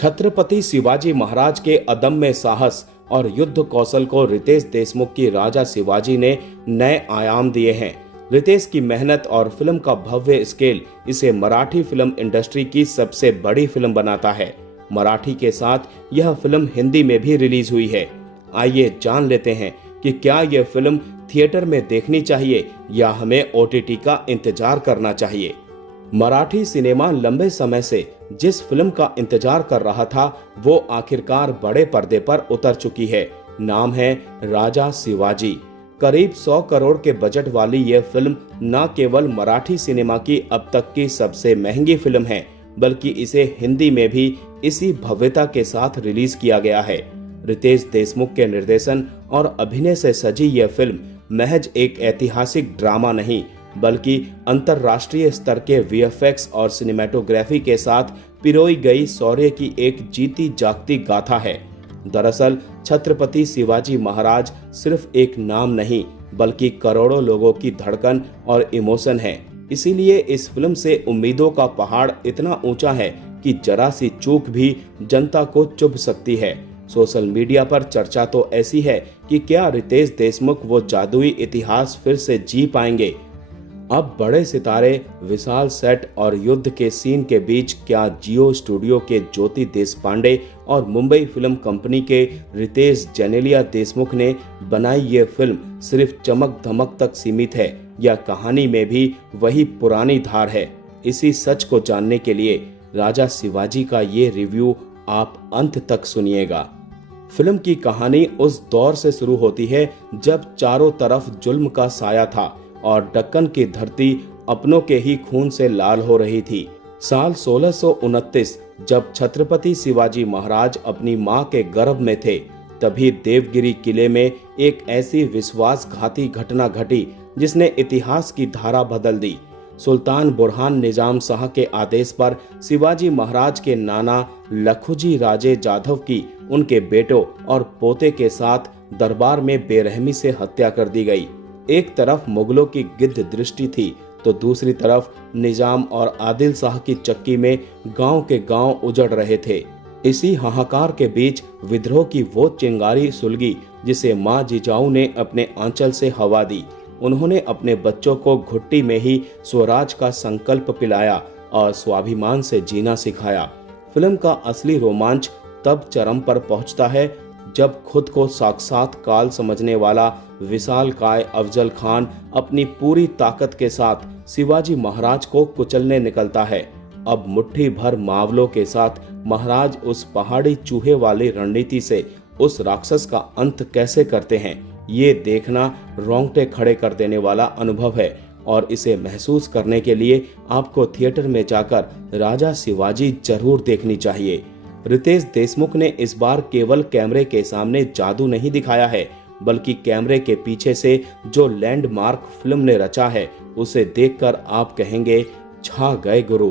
छत्रपति शिवाजी महाराज के अदम्य साहस और युद्ध कौशल को रितेश देशमुख की राजा शिवाजी ने नए आयाम दिए हैं। रितेश की मेहनत और फिल्म का भव्य स्केल इसे मराठी फिल्म इंडस्ट्री की सबसे बड़ी फिल्म बनाता है। मराठी के साथ यह फिल्म हिंदी में भी रिलीज हुई है। आइए जान लेते हैं कि क्या यह फिल्म थिएटर में देखनी चाहिए या हमें OTT का इंतजार करना चाहिए। मराठी सिनेमा लंबे समय से जिस फिल्म का इंतजार कर रहा था वो आखिरकार बड़े पर्दे पर उतर चुकी है। नाम है राजा शिवाजी। करीब 100 करोड़ के बजट वाली यह फिल्म न केवल मराठी सिनेमा की अब तक की सबसे महंगी फिल्म है, बल्कि इसे हिंदी में भी इसी भव्यता के साथ रिलीज किया गया है। रितेश देशमुख के निर्देशन और अभिनय से सजी यह फिल्म महज एक ऐतिहासिक ड्रामा नहीं, बल्कि अंतर्राष्ट्रीय स्तर के VFX और सिनेमेटोग्राफी के साथ पिरोई गई शौर्य की एक जीती जागती गाथा है। दरअसल छत्रपति शिवाजी महाराज सिर्फ एक नाम नहीं, बल्कि करोड़ों लोगों की धड़कन और इमोशन है। इसीलिए इस फिल्म से उम्मीदों का पहाड़ इतना ऊंचा है कि जरा सी चूक भी जनता को चुभ सकती है। सोशल मीडिया पर चर्चा तो ऐसी है कि क्या रितेश देशमुख वो जादुई इतिहास फिर से जी पाएंगे। अब बड़े सितारे, विशाल सेट और युद्ध के सीन के बीच क्या जियो स्टूडियो के ज्योति देशपांडे और मुंबई फिल्म कंपनी के रितेश जेनेलिया देशमुख ने बनाई ये फिल्म सिर्फ चमक धमक तक सीमित है या कहानी में भी वही पुरानी धार है। इसी सच को जानने के लिए राजा शिवाजी का ये रिव्यू आप अंत तक सुनिएगा। फिल्म की कहानी उस दौर से शुरू होती है जब चारों तरफ जुल्म का साया था और दक्कन की धरती अपनों के ही खून से लाल हो रही थी। साल 1629 जब छत्रपति शिवाजी महाराज अपनी मां के गर्भ में थे, तभी देवगिरी किले में एक ऐसी विश्वासघाती घटना घटी जिसने इतिहास की धारा बदल दी। सुल्तान बुरहान निजाम शाह के आदेश पर शिवाजी महाराज के नाना लखुजी राजे जाधव की उनके बेटों और पोते के साथ दरबार में बेरहमी से हत्या कर दी गई। एक तरफ मुगलों की गिद्ध दृष्टि थी तो दूसरी तरफ निजाम और आदिल शाह की चक्की में गांव के गांव उजड़ रहे थे। इसी हाहाकार के बीच विद्रोह की वो चिंगारी सुलगी जिसे मां जिजाऊ ने अपने आंचल से हवा दी। उन्होंने अपने बच्चों को घुट्टी में ही स्वराज का संकल्प पिलाया और स्वाभिमान से जीना सिखाया। फिल्म का असली रोमांच तब चरम पर पहुंचता है जब खुद को साक्षात काल समझने वाला विशालकाय अफजल खान अपनी पूरी ताकत के साथ शिवाजी महाराज को कुचलने निकलता है। अब मुट्ठी भर मावलों के साथ महाराज उस पहाड़ी चूहे वाली रणनीति से उस राक्षस का अंत कैसे करते हैं, ये देखना रोंगटे खड़े कर देने वाला अनुभव है। और इसे महसूस करने के लिए आपको थिएटर में जाकर राजा शिवाजी जरूर देखनी चाहिए। रितेश देशमुख ने इस बार केवल कैमरे के सामने जादू नहीं दिखाया है, बल्कि कैमरे के पीछे से जो लैंडमार्क फिल्म ने रचा है उसे देखकर आप कहेंगे छा गए गुरु।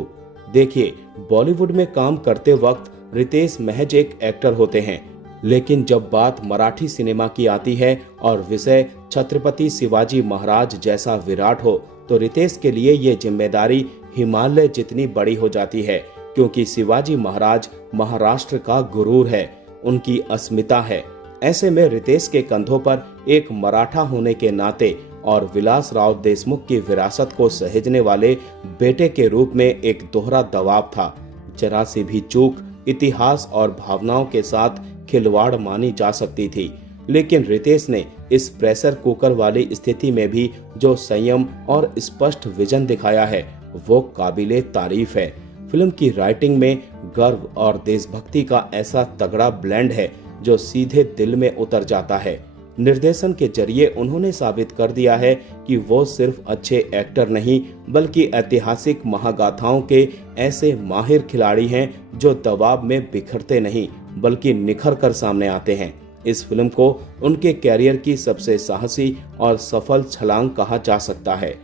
देखिए, बॉलीवुड में काम करते वक्त रितेश महज एक एक्टर होते हैं, लेकिन जब बात मराठी सिनेमा की आती है और विषय छत्रपति शिवाजी महाराज जैसा विराट हो तो रितेश के लिए ये जिम्मेदारी हिमालय जितनी बड़ी हो जाती है, क्योंकि शिवाजी महाराज महाराष्ट्र का गुरूर है, उनकी अस्मिता है। ऐसे में रितेश के कंधों पर एक मराठा होने के नाते और विलास राव देशमुख की विरासत को सहेजने वाले बेटे के रूप में एक दोहरा दबाव था। जरा सी भी चूक इतिहास और भावनाओं के साथ खिलवाड़ मानी जा सकती थी, लेकिन रितेश ने इस प्रेशर कुकर वाली स्थिति में भी जो संयम और स्पष्ट विजन दिखाया है वो काबिले तारीफ है। फिल्म की राइटिंग में गर्व और देशभक्ति का ऐसा तगड़ा ब्लेंड है जो सीधे दिल में उतर जाता है। निर्देशन के जरिए उन्होंने साबित कर दिया है कि वो सिर्फ अच्छे एक्टर नहीं, बल्कि ऐतिहासिक महागाथाओं के ऐसे माहिर खिलाड़ी हैं जो दबाव में बिखरते नहीं, बल्कि निखर कर सामने आते हैं। इस फिल्म को उनके कैरियर की सबसे साहसी और सफल छलांग कहा जा सकता है।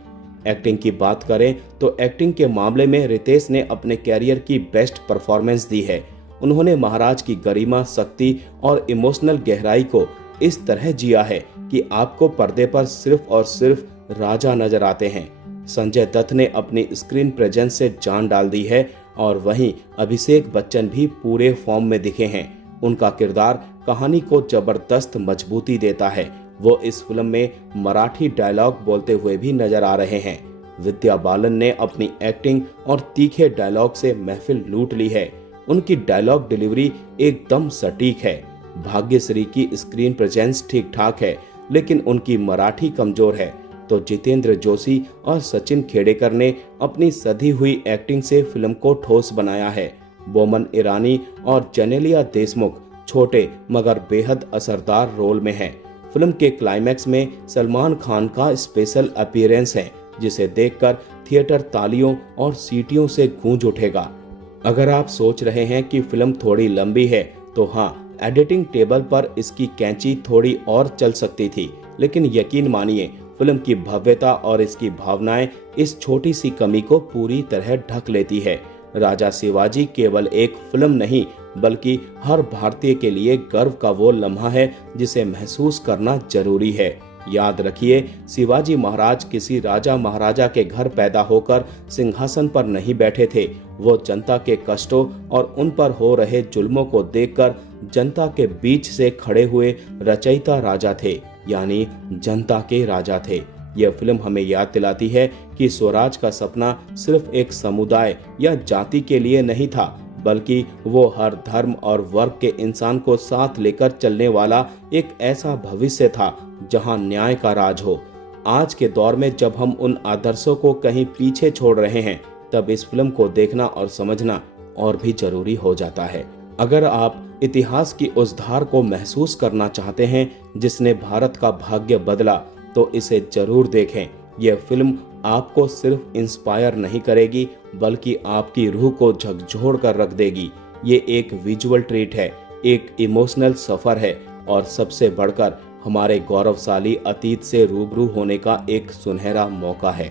एक्टिंग की बात करें तो एक्टिंग के मामले में रितेश ने अपने कैरियर की बेस्ट परफॉर्मेंस दी है। उन्होंने महाराज की गरिमा, शक्ति और इमोशनल गहराई को इस तरह जिया है कि आपको पर्दे पर सिर्फ और सिर्फ राजा नजर आते हैं। संजय दत्त ने अपनी स्क्रीन प्रेजेंस से जान डाल दी है और वहीं अभिषेक बच्चन भी पूरे फॉर्म में दिखे हैं। उनका किरदार कहानी को जबरदस्त मजबूती देता है। वो इस फिल्म में मराठी डायलॉग बोलते हुए भी नजर आ रहे हैं। विद्या बालन ने अपनी एक्टिंग और तीखे डायलॉग से महफिल लूट ली है। उनकी डायलॉग डिलीवरी एकदम सटीक है। भाग्यश्री की स्क्रीन प्रेजेंस ठीक ठाक है, लेकिन उनकी मराठी कमजोर है। तो जितेंद्र जोशी और सचिन खेड़ेकर ने अपनी सधी हुई एक्टिंग से फिल्म को ठोस बनाया है। बोमन ईरानी और जेनेलिया देशमुख छोटे मगर बेहद असरदार रोल में हैं। फिल्म के क्लाइमैक्स में सलमान खान का स्पेशल अपीयरेंस है, जिसे देखकर थिएटर तालियों और सीटियों से गूंज उठेगा। अगर आप सोच रहे हैं कि फिल्म थोड़ी लंबी है, तो हाँ, एडिटिंग टेबल पर इसकी कैंची थोड़ी और चल सकती थी, लेकिन यकीन मानिए फिल्म की भव्यता और इसकी भावनाएं इस छोटी सी कमी को पूरी तरह ढक लेती है। राजा शिवाजी केवल एक फिल्म नहीं, बल्कि हर भारतीय के लिए गर्व का वो लम्हा है जिसे महसूस करना जरूरी है। याद रखिए, शिवाजी महाराज किसी राजा महाराजा के घर पैदा होकर सिंहासन पर नहीं बैठे थे। वो जनता के कष्टों और उन पर हो रहे जुल्मों को देखकर जनता के बीच से खड़े हुए रचयिता राजा थे, यानी जनता के राजा थे। यह फिल्म हमें याद दिलाती है कि स्वराज का सपना सिर्फ एक समुदाय या जाति के लिए नहीं था, बल्कि वो हर धर्म और वर्ग के इंसान को साथ लेकर चलने वाला एक ऐसा भविष्य था जहां न्याय का राज हो। आज के दौर में जब हम उन आदर्शों को कहीं पीछे छोड़ रहे हैं, तब इस फिल्म को देखना और समझना और भी जरूरी हो जाता है। अगर आप इतिहास की उस धार को महसूस करना चाहते हैं जिसने भारत का भाग्य बदला, तो इसे जरूर देखें। यह फिल्म आपको सिर्फ इंस्पायर नहीं करेगी, बल्कि आपकी रूह को झकझोर कर रख देगी। ये एक विजुअल ट्रीट है, एक इमोशनल सफर है और सबसे बढ़कर हमारे गौरवशाली अतीत से रूबरू होने का एक सुनहरा मौका है।